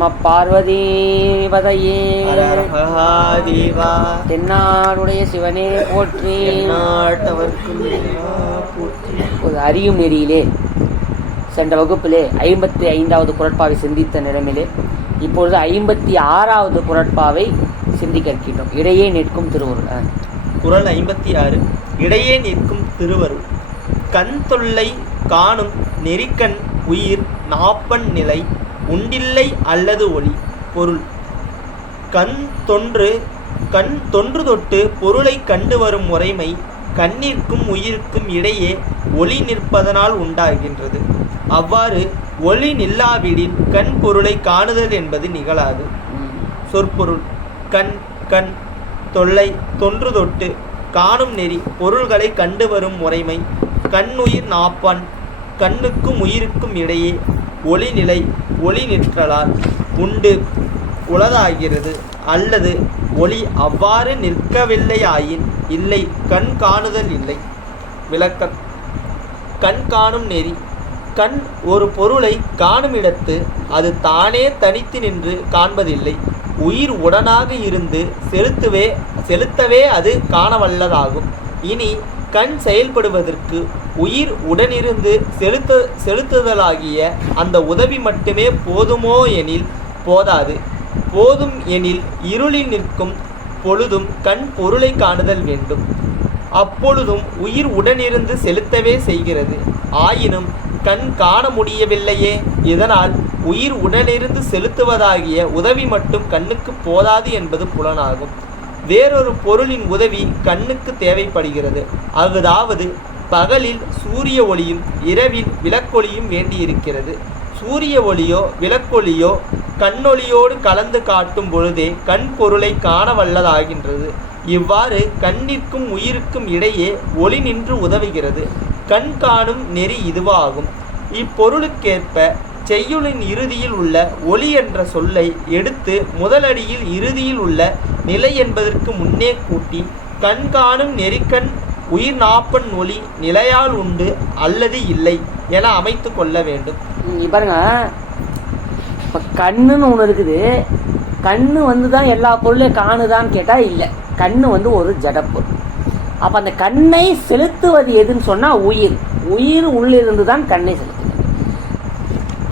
நம பார்வதி பதையே அரஹாதேவா தென்னாடுடைய சிவனே போற்றி. ஒரு அறியும் நெறியிலே சென்ற வகுப்பிலே ஐம்பத்தி ஐந்தாவது குரட்பாவை சிந்தித்த நிலைமையிலே இப்பொழுது ஐம்பத்தி ஆறாவது குரட்பாவை சிந்திக்க இருக்கின்றோம். இடையே நிற்கும் திருவுருள். குறள் ஐம்பத்தி ஆறு. இடையே நிற்கும் திருவருள் கண் தொல்லை காணும் நெறிக்கண் உயிர் நாப்பன் நிலை உண்டில்லை அல்லது ஒளி பொருள். கண் தொன்று கண் தொன்று தொட்டு பொருளை கண்டு வரும் முறைமை கண்ணிற்கும் உயிருக்கும் இடையே ஒளி நிற்பதனால் உண்டாகின்றது. அவ்வாறு ஒளி நில்லாவிடில் கண் பொருளை காணுதல் என்பது நிகழாது. சொற்பொருள். கண் கண் தொல்லை தொன்று தொட்டு காணும் நெறி பொருள்களை கண்டு வரும் முறைமை கண்ணுயிர் நாப்பன் கண்ணுக்கும் உயிருக்கும் இடையே ஒளிநிலை ஒளி நிற்றலால் உண்டு உளதாகிறது. அல்லது ஒளி அவ்வாறு நிற்கவில்லையாயின் இல்லை கண் காணுதல் இல்லை. விளக்கம். கண் காணும் நெறி. கண் ஒரு பொருளை காணும் இடத்து அது தானே தனித்து நின்று காண்பதில்லை. உயிர் உடனாக இருந்து செலுத்துவே செலுத்தவே அது காணவல்லதாகும். இனி கண் செயல்படுவதற்கு உயிர் உடனிருந்து செலுத்த செலுத்துதலாகிய அந்த உதவி மட்டுமே போதுமோ எனில் போதாது. போதும் எனில் இருளில் நிற்கும் பொழுதும் கண் பொருளை காணுதல் வேண்டும். அப்பொழுதும் உயிர் உடனிருந்து செலுத்தவே செய்கிறது. ஆயினும் கண் காண முடியவில்லையே. இதனால் உயிர் உடனிருந்து செலுத்துவதாகிய உதவி மட்டும் கண்ணுக்கு போதாது என்பது புலனாகும். வேறொரு பொருளின் உதவி கண்ணுக்கு தேவைப்படுகிறது. அதாவது பகலில் சூரிய ஒளியும் இரவில் விளக்கொளியும் வேண்டியிருக்கிறது. சூரிய ஒளியோ விளக்கொளியோ கண்ணொளியோடு கலந்து காட்டும் பொழுதே கண் பொருளை காண வல்லதாகின்றது இவ்வாறு கண்ணிற்கும் உயிருக்கும் இடையே ஒளி நின்று உதவுகிறது. கண் காணும் நெறி இதுவாகும். இப்பொருளுக்கேற்ப செய்யுளின் இறுதியில் உள்ள ஒளி என்ற சொல்லை எடுத்து முதலடியில் இறுதியில் உள்ள நிலை என்பதற்கு முன்னே கூட்டி கண் காணும் நெறிக்கண் உயிர் நாப்பன் ஒளி நிலையால் உண்டு அல்லது இல்லை என அமைத்து கொள்ள வேண்டும். பாருங்க. இப்போ கண்ணுன்னு ஒன்று இருக்குது. கண்ணு வந்து தான் எல்லா பொருளையும் காணுதான்னு கேட்டால் இல்லை. கண்ணு வந்து ஒரு ஜடப்பொருள். அப்போ அந்த கண்ணை செலுத்துவது எதுன்னு சொன்னால் உயிர். உயிர் உள்ளிருந்து தான் கண்ணை செலுத்துகிறது.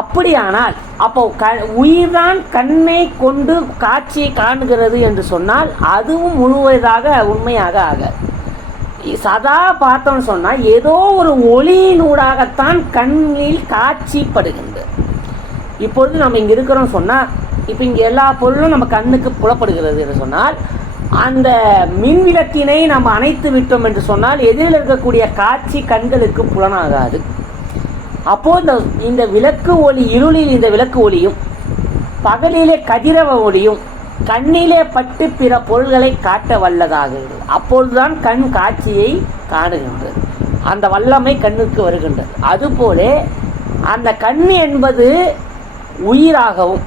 அப்படியானால் அப்போ க உயிர் தான் கண்ணை கொண்டு காட்சியை காணுகிறது என்று சொன்னால் அதுவும் முழுவதாக உண்மையாக ஆகாது. சதா பார்த்தோம்னு சொன்னால் ஏதோ ஒரு ஒளியினூடாகத்தான் கண்ணில் காட்சிப்படுகின்றது. இப்பொழுது நம்ம இங்கே இருக்கிறோம் சொன்னால் இப்போ இங்கே எல்லா பொருளும் நம்ம கண்ணுக்கு புலப்படுகிறது என்று சொன்னால் அந்த மின் விளக்கினை நம்ம அணைத்து விட்டோம் என்று சொன்னால் எதிரில் இருக்கக்கூடிய காட்சி கண்களுக்கு புலனாகாது. அப்போது இந்த இந்த விளக்கு ஒளி இருளில் இந்த விளக்கு ஒளியும் பகலிலே கதிரவ ஒளியும் கண்ணிலே பட்டு பிற பொருள்களை காட்ட வல்லதாகிறது. அப்பொழுதுதான் கண் காட்சியை காணுகின்றது. அந்த வல்லமை கண்ணுக்கு வருகின்றது. அதுபோலே அந்த கண் என்பது உயிராகவும்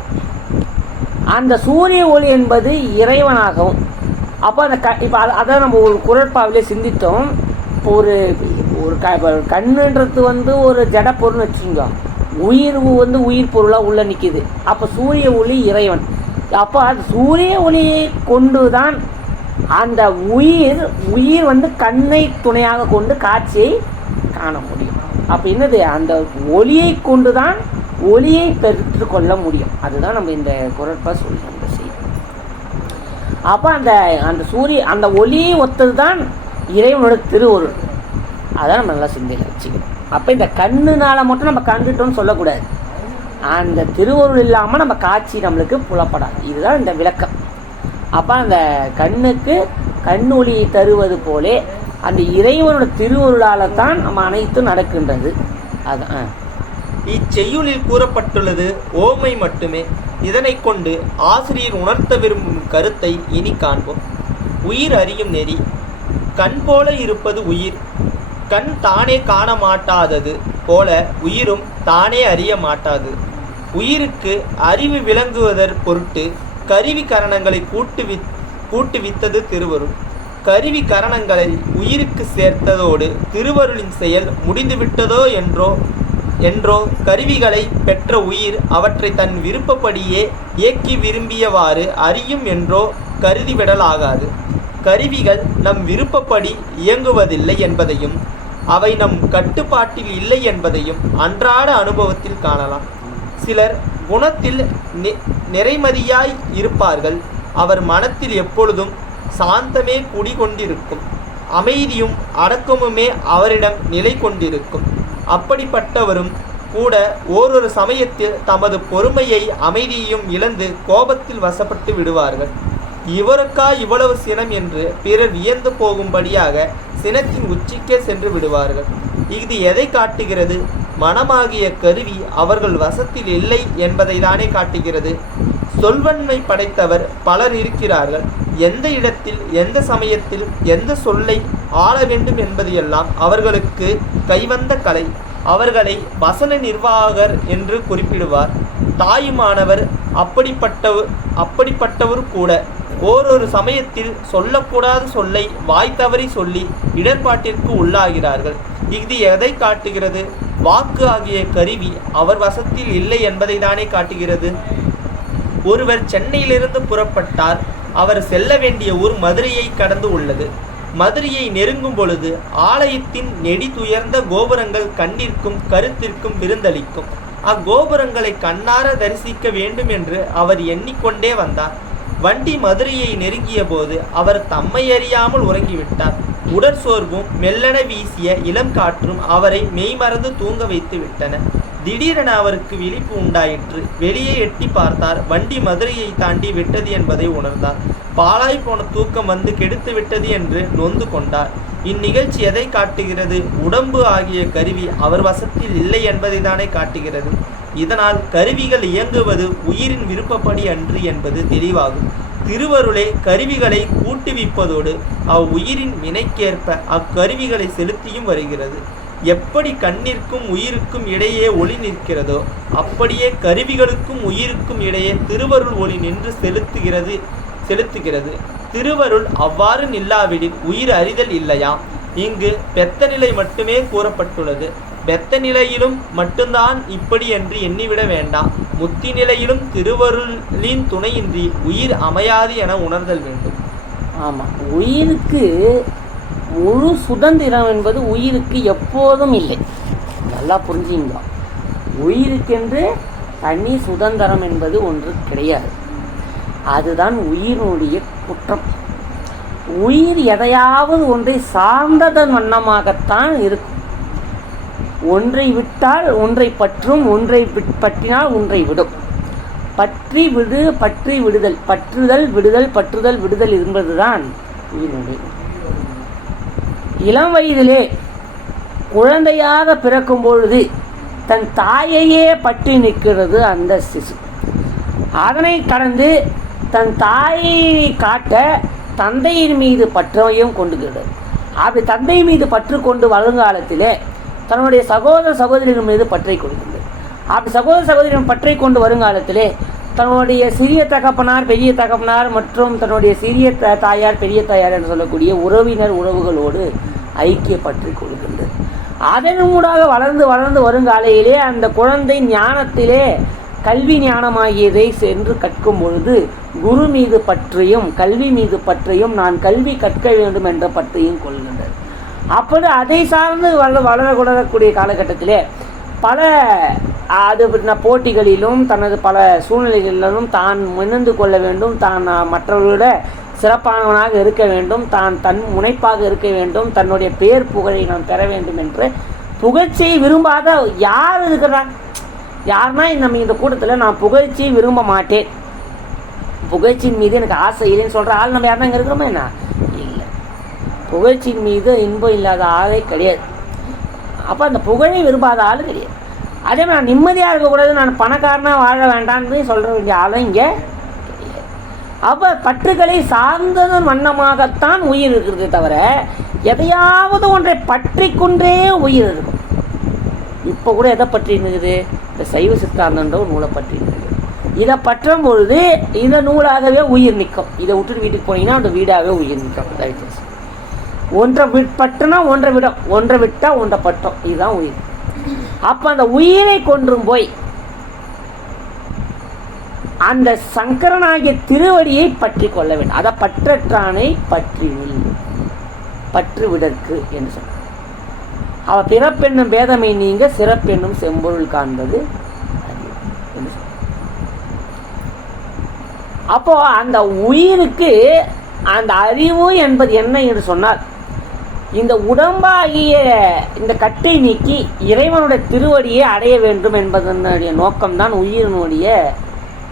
அந்த சூரிய ஒளி என்பது இறைவனாகவும் அப்போ அந்த க இப்போ அதை நம்ம ஒரு குரட்பாவிலே சிந்தித்தோம். இப்போ ஒரு ஒரு க கண்ணுன்றது வந்து ஒரு ஜட பொருள்னு வச்சுக்கோங்க. உயிர் வந்து உயிர் பொருளாக உள்ளே நிற்கிது அப்போ சூரிய ஒளி இறைவன். அப்போ அது சூரிய ஒளியை கொண்டு தான் அந்த உயிர் உயிர் வந்து கண்ணை துணையாக கொண்டு காட்சியை காண முடியும். அப்போ என்னது? அந்த ஒளியை கொண்டு தான் ஒளியை பெற்றுக்கொள்ள முடியும். அதுதான் நம்ம இந்த குரட்பா சொல்லி அந்த செய்தி. அப்போ அந்த அந்த சூரிய அந்த ஒளியை ஒத்தது தான் இறைவனோட திருவருள். அதான் நம்ம நல்லா சிந்தையில் வச்சுக்கணும். அப்போ இந்த கண்ணுனால மட்டும் நம்ம கண்டுட்டோம்னு சொல்லக்கூடாது. அந்த திருவருள் இல்லாமல் நம்ம காட்சி நம்மளுக்கு புலப்படாது. இதுதான் இந்த விளக்கம். அப்போ அந்த கண்ணுக்கு கண்ணொளி தருவது போலே அந்த இறைவனோட திருவருளால் தான் நம்ம அனைத்தும் நடக்கின்றது. அதான் ஆ. இச்செய்யுளில் கூறப்பட்டுள்ளது ஓமை மட்டுமே. இதனை கொண்டு ஆசிரியர் உணர்த்த விரும்பும் கருத்தை இனி காண்போம். உயிர் அறியும் நெறி. கண் போல இருப்பது உயிர். கண் தானே காண மாட்டாதது போல உயிரும் தானே அறிய மாட்டாது. உயிருக்கு அறிவு விளங்குவதற் பொருட்டு கருவி கரணங்களை கூட்டுவி கூட்டுவித்தது திருவருள். கருவி கரணங்களை உயிருக்கு சேர்த்ததோடு திருவருளின் செயல் முடிந்துவிட்டதோ என்றோ என்றோ கருவிகளை பெற்ற உயிர் அவற்றை தன் விருப்பப்படியே இயக்கி விரும்பியவாறு அறியும் என்றோ கருதிவிடலாகாது. கருவிகள் நம் விருப்பப்படி இயங்குவதில்லை என்பதையும் அவை நம் கட்டுப்பாட்டில் இல்லை என்பதையும் அன்றாட அனுபவத்தில் காணலாம். சிலர் குணத்தில் நிறைமதியாய் இருப்பார்கள். அவர் மனத்தில் எப்பொழுதும் சாந்தமே குடிகொண்டிருக்கும். அமைதியும் அடக்கமுமே அவரிடம் நிலை கொண்டிருக்கும் அப்படிப்பட்டவரும் கூட ஓரொரு சமயத்தில் தமது பொறுமையை அமைதியையும் இழந்து கோபத்தில் வசப்பட்டு விடுவார்கள். இவருக்கா இவ்வளவு சினம் என்று பிறர் வியந்து போகும்படியாக சினத்தின் உச்சிக்கே சென்று விடுவார்கள். இது எதை காட்டுகிறது? மனமாகிய கருவி அவர்கள் வசத்தில் இல்லை என்பதை தானே காட்டுகிறது. சொல்வன்மை படைத்தவர் பலர் இருக்கிறார்கள். எந்த இடத்தில் எந்த சமயத்தில் எந்த சொல்லை ஆள வேண்டும் என்பதையெல்லாம் அவர்களுக்கு கைவந்த கலை. அவர்களை வசன நிர்வாகர் என்று குறிப்பிடுவார். தாயுமானவர் அப்படிப்பட்டவர் அப்படிப்பட்டவர் கூட ஓரொரு சமயத்தில் சொல்லக்கூடாத சொல்லை வாய் தவறி சொல்லி இடர்பாட்டிற்கு உள்ளாகிறார்கள். இது எதை காட்டுகிறது? வாக்கு ஆகிய கருவி அவர் வசத்தில் இல்லை என்பதை தானே காட்டுகிறது? ஒருவர் சென்னையிலிருந்து புறப்பட்டார். அவர் செல்ல வேண்டிய ஊர் மதுரையை கடந்து உள்ளது. மதுரையை நெருங்கும் பொழுது ஆலயத்தின் நெடி துயர்ந்த கோபுரங்கள் கண்ணிற்கும் கருத்திற்கும் விருந்தளிக்கும். அக்கோபுரங்களை கண்ணார தரிசிக்க வேண்டும் என்று அவர் எண்ணிக்கொண்டே வந்தார். வண்டி மதுரையை நெருங்கிய போது அவர் தம்மை அறியாமல் உறங்கிவிட்டார். உடற்சோர்வும் மெல்லன வீசிய இளம் காற்றும் அவரை மெய்மறந்து தூங்க வைத்து விட்டன. திடீரென அவருக்கு விழிப்பு உண்டாயிற்று. வெளியே எட்டி பார்த்தார். வண்டி மதுரையை தாண்டி விட்டது என்பதை உணர்ந்தார். பாலாய் போன தூக்கம் வந்து கெடுத்து விட்டது என்று நொந்து கொண்டார். இந்நிகழ்ச்சி எதை காட்டுகிறது? உடம்பு ஆகிய கருவி அவர் வசத்தில் இல்லை என்பதை தானே காட்டுகிறது. இதனால் கருவிகள் இயங்குவது உயிரின் விருப்பப்படி அன்று என்பது தெளிவாகும். திருவருளே கருவிகளை கூட்டுவிப்பதோடு அவ்வுயிரின் வினைக்கேற்ப அக்கருவிகளை செலுத்தியும் வருகிறது. எப்படி கண்ணிற்கும் உயிருக்கும் இடையே ஒளி நிற்கிறதோ அப்படியே கருவிகளுக்கும் உயிருக்கும் இடையே திருவருள் ஒளி நின்று செலுத்துகிறது செலுத்துகிறது. திருவருள் அவ்வாறு நில்லாவிடில் உயிர் அறிதல் இல்லையாம் இங்கு பெத்த நிலை மட்டுமே கூறப்பட்டுள்ளது. பெத்த நிலையிலும் மட்டும்தான் இப்படி என்று எண்ணிவிட வேண்டாம். முத்தி நிலையிலும் திருவருளின் துணையின்றி உயிர் அமையாது என உணர்தல் வேண்டும். ஆமாம் உயிருக்கு முழு சுதந்திரம் என்பது உயிருக்கு எப்போதும் இல்லை. நல்லா புரிஞ்சுங்க உயிருக்கென்று தனி சுதந்திரம் என்பது ஒன்று கிடையாது. அதுதான் உயிரினுடைய குற்றம். உயிர் எதையாவது ஒன்றை சார்ந்ததன் வண்ணமாகத்தான் இருக்கும். ஒன்றை விட்டால் ஒன்றை பற்றும் ஒன்றை விட்- பற்றினால் ஒன்றை விடும். பற்றி விடு பற்றி விடுதல். பற்றுதல் விடுதல் பற்றுதல் விடுதல் என்பதுதான் உயிரினுடைய இளம் வயதிலே குழந்தையாக பிறக்கும் பொழுது தன் தாயையே பற்றி நிற்கிறது அந்த சிசு. அதனை கடந்து தன் தாயை காட்ட தந்தையின் மீது பற்றையும் கொண்டுகிறது. அது தந்தை மீது பற்று கொண்டு வருங்காலத்திலே தன்னுடைய சகோதர சகோதரிகள் மீது பற்றை கொடுக்கிறது அப்படி சகோதர சகோதரிகள் பற்றை கொண்டு வருங்காலத்திலே தன்னுடைய சிறிய தகப்பனார் பெரிய தகப்பனார் மற்றும் தன்னுடைய சிறிய த- தாயார் பெரிய தாயார் என்று சொல்லக்கூடிய உறவினர் உறவுகளோடு ஐக்கியப்பற்றி கொள்கின்றது அதனூடாக ஊடாக வளர்ந்து வளர்ந்து வருங்காலையிலே அந்த குழந்தை ஞானத்திலே கல்வி ஞானமாகியதை சென்று கற்கும் பொழுது குரு மீது பற்றியும் கல்வி மீது பற்றையும் நான் கல்வி கற்க வேண்டும் என்ற பற்றியும் கொள்கின்றது. அப்படி அதை சார்ந்து வள வளர வளரக்கூடிய காலகட்டத்திலே பல அது போட்டிகளிலும் தனது பல சூழ்நிலைகளிலும் தான் முன்னந்து கொள்ள வேண்டும். தான் மற்றவர்களோட சிறப்பானவனாக இருக்க வேண்டும். தான் தன் முனைப்பாக இருக்க வேண்டும். தன்னுடைய பேர் புகழை நான் பெற வேண்டும் என்று புகழ்ச்சியை விரும்பாத யார் இருக்கிறா? யாருன்னா நம்ம இந்த கூட்டத்தில் நான் புகழ்ச்சியை விரும்ப மாட்டேன். புகழ்ச்சியின் மீது எனக்கு ஆசை இல்லைன்னு சொல்கிற ஆள் நம்ம யாருன்னா இங்கே இருக்கிறோமே என்ன? இல்லை. புகழ்ச்சியின் மீது இன்பம் இல்லாத ஆளே கிடையாது. அப்போ அந்த புகழை விரும்பாத ஆள் கிடையாது. அதே மாதிரி நான் நிம்மதியாக இருக்கக்கூடாது நான் பணக்காரனாக வாழ வேண்டாம்னு சொல்கிற வேண்டிய ஆளும் இங்கே அப்போ பற்றுகளை சார்ந்ததன் வண்ணமாகத்தான் உயிர் இருக்கிறதே தவிர எதையாவது ஒன்றை பற்றி கொண்டே உயிர் இருக்கும். இப்போ கூட எதை பற்றி இருக்குது இந்த சைவ சித்தாந்தன்ற ஒரு நூலை பற்றி இருக்குது இதை பற்றும் பொழுது இந்த நூலாகவே உயிர் நிற்கும். இதை விட்டுட்டு வீட்டுக்கு போனீங்கன்னா அந்த வீடாகவே உயிர் நிற்கும். தயவுசெய்து ஒன்றை விட் பட்டுனா ஒன்றை விடும். ஒன்றை விட்டால் ஒன்றை பட்டம். இதுதான் உயிர். அப்போ அந்த உயிரை கொன்றும் போய் அந்த சங்கரனாகிய திருவடியை பற்றி கொள்ள வேண்டும். அதை பற்றற்றானை பற்றினில் பற்று விடற்கு என்று சொன்னார். அவ பிறப்பென்னும் பேதமை நீங்க சிறப்பெண்ணும் செம்பொருள் காண்பது அறிவு என்று அப்போ அந்த உயிருக்கு அந்த அறிவு என்பது என்ன என்று சொன்னால் இந்த உடம்பாகிய இந்த கட்டை நீக்கி இறைவனுடைய திருவடியை அடைய வேண்டும் என்பதனுடைய நோக்கம்தான் உயிரினுடைய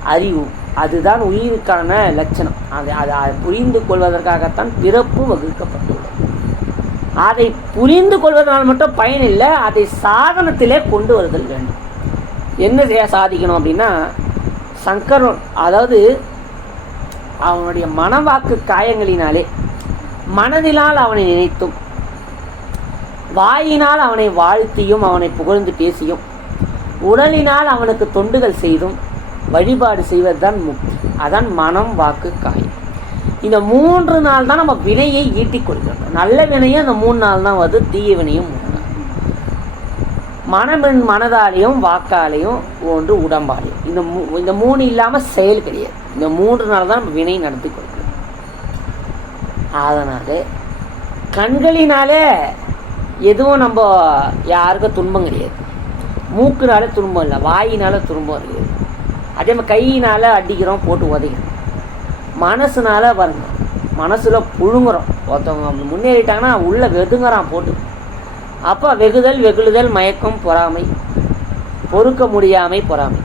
அறிவு. அதுதான் உயிருக்கான லட்சணம். அதை அதை புரிந்து கொள்வதற்காகத்தான் பிறப்பு வகுக்கப்பட்டுள்ளது. அதை புரிந்து கொள்வதனால் மட்டும் பயனில்லை அதை சாதனத்திலே கொண்டு வருதல் வேண்டும். என்ன செய்ய சாதிக்கணும் அப்படின்னா சங்கரன் அதாவது அவனுடைய மனவாக்கு காயங்களினாலே மனதினால் அவனை நினைத்தும் வாயினால் அவனை வாழ்த்தியும் அவனை புகழ்ந்து பேசியும். உடலினால் அவனுக்கு தொண்டுகள் செய்தும் வழிபாடு செய்வதுதான் முக்தி. அதான் மனம் வாக்கு காயம் இந்த மூன்று நாள் தான் நம்ம வினையை ஈட்டிக் கொள்கிறோம். நல்ல வினையும் அந்த மூணு நாள் தான் வருது தீய வினையும் மூணு நாள் மனமின் மனதாலையும் வாக்காலையும் ஒன்று உடம்பாலையும் இந்த மூ இந்த மூணு இல்லாமல் செயல் கிடையாது. இந்த மூன்று நாள் தான் நம்ம வினை நடத்தி கொள்கிறோம். அதனால் கண்களினாலே எதுவும் நம்ம யாருக்கும் துன்பம் கிடையாது. மூக்குனால துன்பம் இல்லை வாயினால துன்பம் இருக்குது. அதே மாதிரி கையினால் அடிக்கிறோம் போட்டு உதைக்கிறோம். மனசுனால பாருங்க மனசில் புழுங்குறோம். ஒருத்தவங்க அப்படி முன்னேறிட்டாங்கன்னா உள்ள வெதுங்குறான் போட்டு. அப்போ வெகுதல் வெகுழுதல் மயக்கம் பொறாமை பொறுக்க முடியாமை பொறாமை.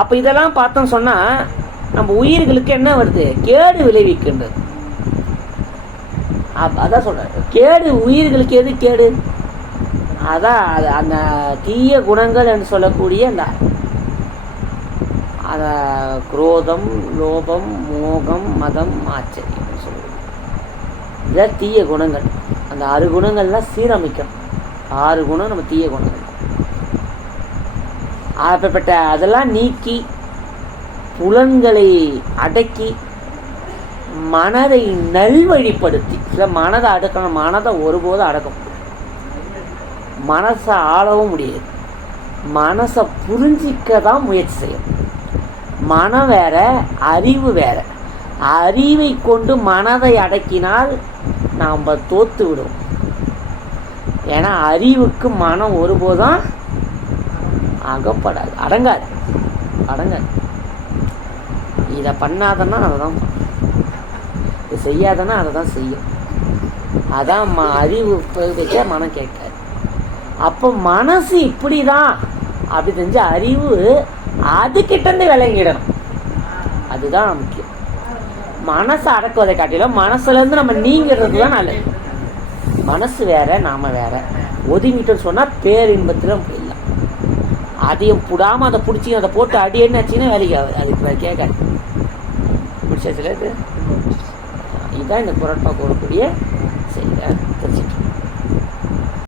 அப்போ இதெல்லாம் பார்த்தோம் சொன்னால் நம்ம உயிர்களுக்கு என்ன வருது? கேடு விளைவிக்கின்றது. அதான் சொல்கிறேன் கேடு உயிர்களுக்கு எது கேடு? அதான் அது அந்த தீய குணங்கள் என்று சொல்லக்கூடிய அந்த அந்த குரோதம் லோபம் மோகம் மதம் ஆச்சரியம் சொல்லுவோம். இதான் தீய குணங்கள். அந்த ஆறு குணங்கள்லாம் சீரமைக்கணும். ஆறு குணம் நம்ம தீய குணங்கள். அப்படிப்பட்ட அதெல்லாம் நீக்கி புலன்களை அடக்கி மனதை நல்வழிப்படுத்தி சில மனதை அடக்கணும் மனதை ஒருபோதும் அடக்க முடியாது மனசை ஆளவும் முடியாது. மனசை புரிஞ்சிக்க தான் முயற்சி செய்யும் மனம் வேற அறிவு வேற. அறிவை கொண்டு மனதை அடக்கினால் நாம் தோத்து விடுவோம். ஏன்னா அறிவுக்கு மனம் ஒருபோதும் அகப்படாது. அடங்காது. அடங்காது. இதை பண்ணாதன்னா அதை தான் பண்ணும். இது அதை தான் செய்யும். அதான் ம அறிவு போய்க்க மனம் கேட்காது. அப்போ மனசு இப்படி தான் அப்படி தெரிஞ்ச அறிவு அதுக்கிட்டேருந்து விளங்கிடணும். அதுதான் முக்கியம். மனசை அடக்குவதை காட்டிலும் மனசுலேருந்து நம்ம நீங்கிறது தான் நல்லது. மனசு வேற நாம் வேற. ஒதுங்கிட்டோன்னு சொன்னால் பேரின்பத்தில் போயிடலாம். அதையும் புடாமல் அதை பிடிச்சி அதை போட்டு அடி என்ன ஆச்சுன்னா வேலைக்கு ஆகுது. அதுக்கு கேட்காது. பிடிச்சாச்சுல தான் இந்த குரட்பா கூடக்கூடிய செய்தார்